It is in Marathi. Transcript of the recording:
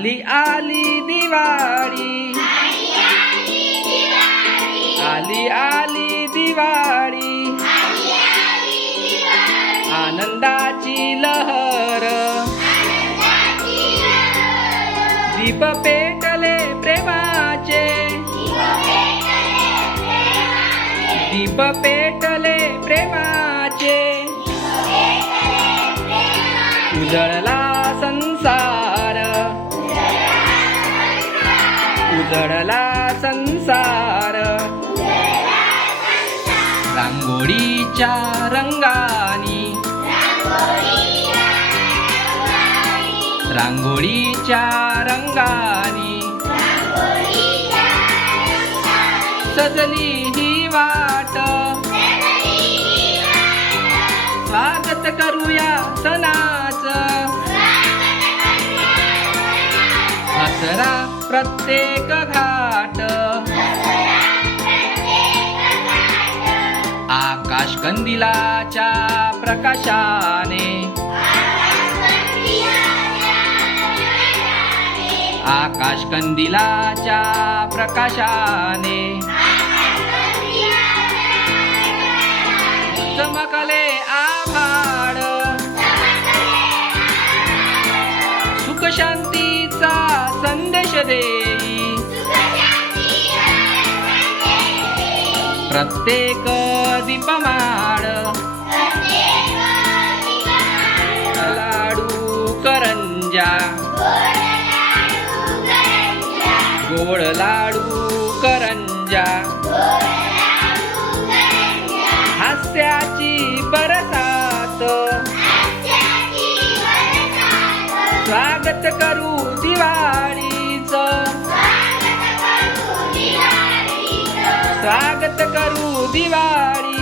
आली आली दिवाळी. आली आली दिवाळी. आनंदाची लहर. दीप पेटले प्रेमाचे. दीप पेटले प्रेमाचे. उजळला उजळला संसार. रांगोळीच्या रंगानी. रांगोळीच्या रंगानी. सजली ही वाट. स्वागत करूया सणाच. हसरा प्रत्येक घाट. आकाश कंदिलाच्या प्रकाशाने. आकाश कंदिलाच्या प्रकाशाने. चमकले आभाळ सुख शांती देई प्रत्येक दीपमाळ लाडू करंजा. गोड लाडू करंजा. हास्याची बरसात. स्वागत करू दिवा. स्वागत करू दिवाळी.